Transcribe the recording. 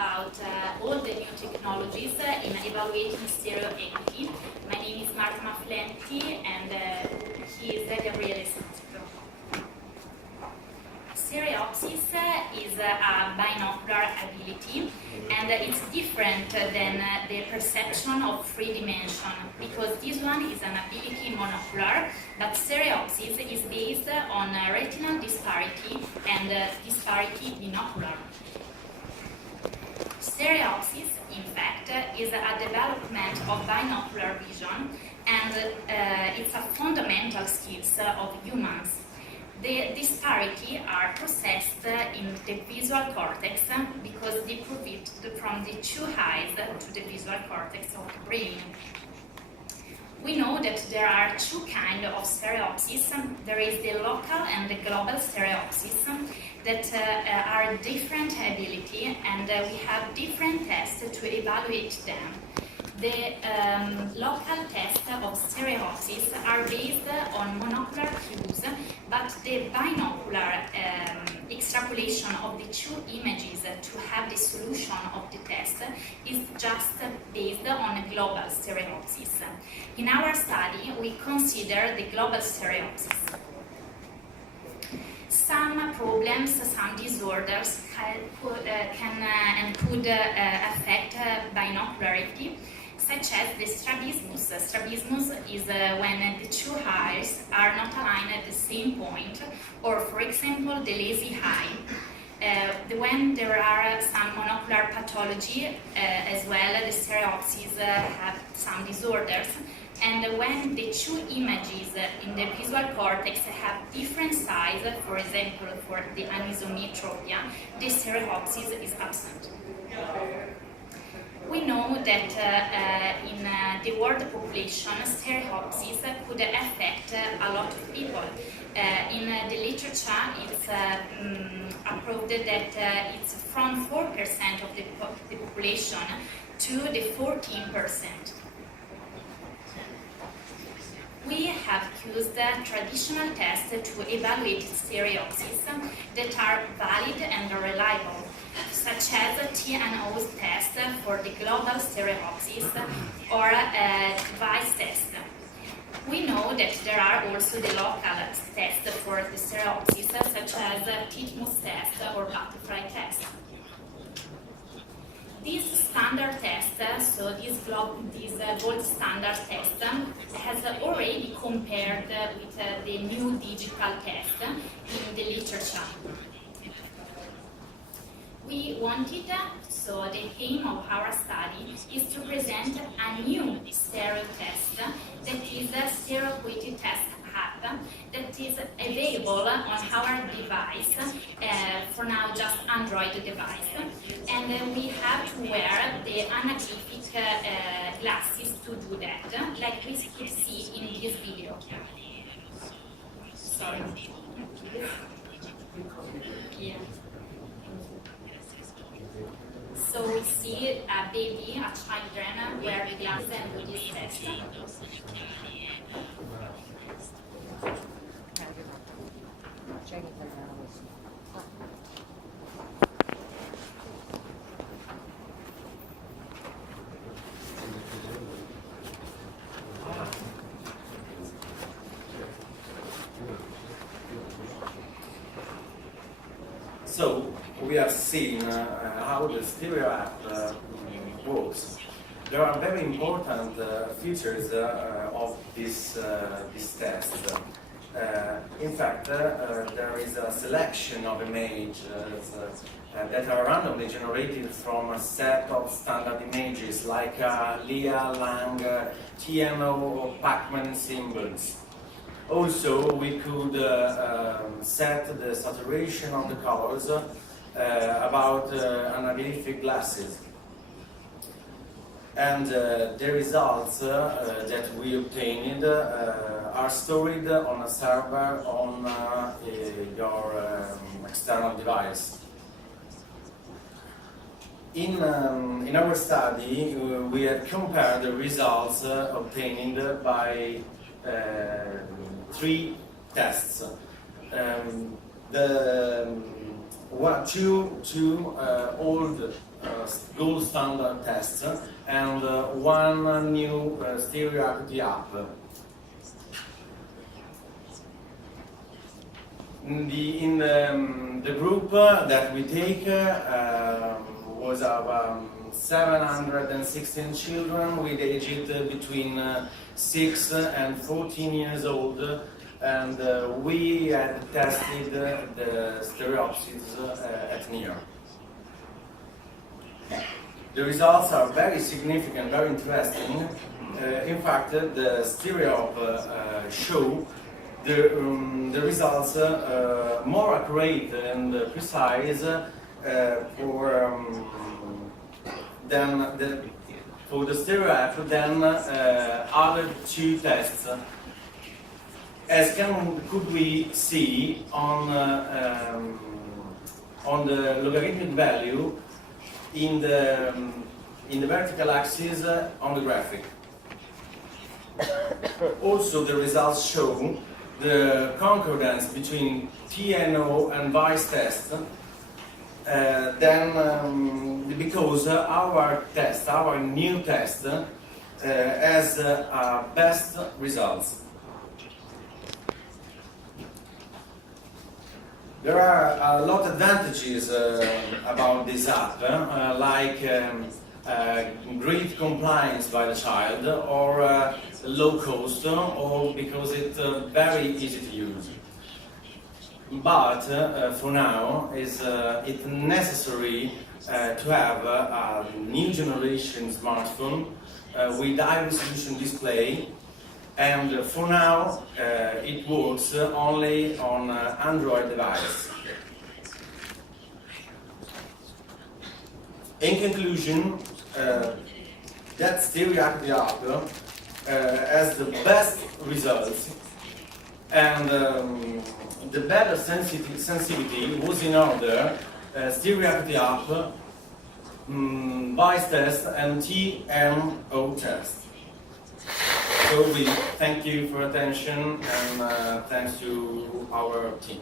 about all the new technologies in evaluating stereo equity. My name is Marta Maffioletti, and he is Gabriele. Stereopsis is a binocular ability, and it's different than the perception of three dimension, because this one is an ability monocular, but stereopsis is based on retinal disparity and disparity binocular. Stereopsis, in fact, is a development of binocular vision, and it's a fundamental skills of humans. The disparity are processed in the visual cortex because they profit from the two eyes to the visual cortex of the brain. We know that there are two kinds of stereopsis. There is the local and the global stereopsis that are different ability, and we have different tests to evaluate them. The local tests of stereopsis are based on monocular cues, but the binocular extrapolation of the two images to have the solution of the test is just based on global stereopsis. In our study, we consider the global stereopsis. Some problems, some disorders could affect binocularity, such as the strabismus. Strabismus is when the two eyes are not aligned at the same point, or for example, the lazy eye. When there are some monocular pathology as well, the stereopsis have some disorders. And when the two images in the visual cortex have different size, for example, for the anisometropia, the stereopsis is absent. We know that in the world population, stereopsis could affect a lot of people. In the literature, it's approved that it's from 4% of the population to the 14%. We have used traditional tests to evaluate stereopsis that are valid and reliable, such as T&O's test for the global stereopsis or a device test. We know that there are also the local tests for the stereopsis, such as Titmus test or butterfly test. This standard test, so this gold standard test, has already compared with the new digital test in the literature. We wanted, so the aim of our study is to present a new stereo test that is a stereo equity test app that is available on our device, for now just Android device, and we have to wear the anaglyphic glasses to do that, like we could see in this video. Sorry. Yeah. So we see a baby, a child, wear the glasses and do this test. So we have seen how the stereo app works. There are very important features of this test. In fact, there is a selection of images that are randomly generated from a set of standard images like Lia, Lang, TMO, or Pacman symbols. Also, we could set the saturation of the colors about anaglyphic glasses. And the results that we obtained are stored on a server on your external device. In our study, we had compared the results obtained by three tests. Two old gold standard test and one new stereo acuity app. In the group that we take was of 716 children with ages between 6 and 14 years old, and we had tested the stereopsies at NEAR. The results are very significant, very interesting. In fact, the stereo show the results more accurate and precise for the stereo app than other two tests, as could we see on the logarithmic value in the vertical axis on the graphic. Also, the results show the concordance between TNO and vice test, because our new test has best results. There are a lot of advantages about this app, like great compliance by the child, or low cost, or because it's very easy to use. But for now, it's necessary to have a new generation smartphone with high resolution display, and for now it works only on Android device. In conclusion, that stereo acuity app has the best results, and the better sensitivity was in order stereo acuity app, vice test and TNO test. So we thank you for attention, and thanks to our team.